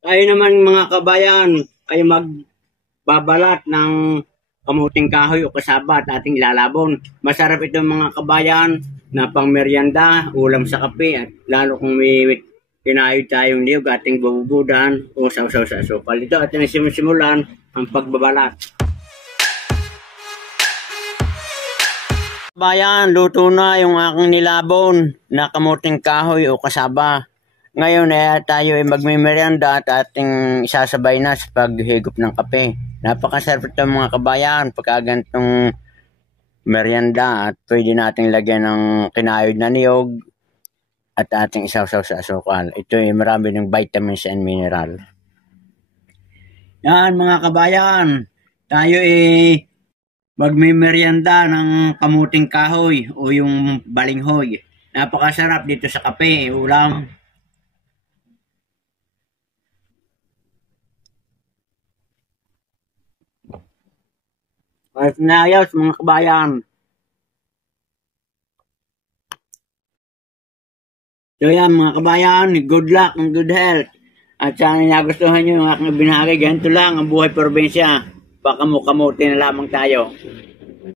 Kayo naman mga kabayan, ay magbabalat ng kamuting kahoy o kasaba at ating ilalabon. Masarap ito mga kabayan na pang merienda, ulam sa kape at lalo kung may kinayod tayong niyog ating bubudan o sausaw sa asukal. Ito ating simulan ang pagbabalat. Kabayan, luto na yung aking nilabon na kamuting kahoy o kasaba. Ngayon tayo ay magmimerienda at ating isasabay na sa paghigop ng kape. Napakasarap ito mga kabayan pagka ganitong merienda at pwede nating lagyan ng kinayod na niyog at ating isawsaw sa asukal. Ito ay marami ng vitamins and mineral. Yan mga kabayan, tayo ay magmimerienda ng kamuting kahoy o yung balinghoy. Napakasarap dito sa kape, ulam. At naayos mga kabayan. So yan mga kabayan, good luck and good health. At sana nagustuhan nyo yung aking binahagi. Ganito lang ang buhay probinsya. Baka kamuti na lamang tayo.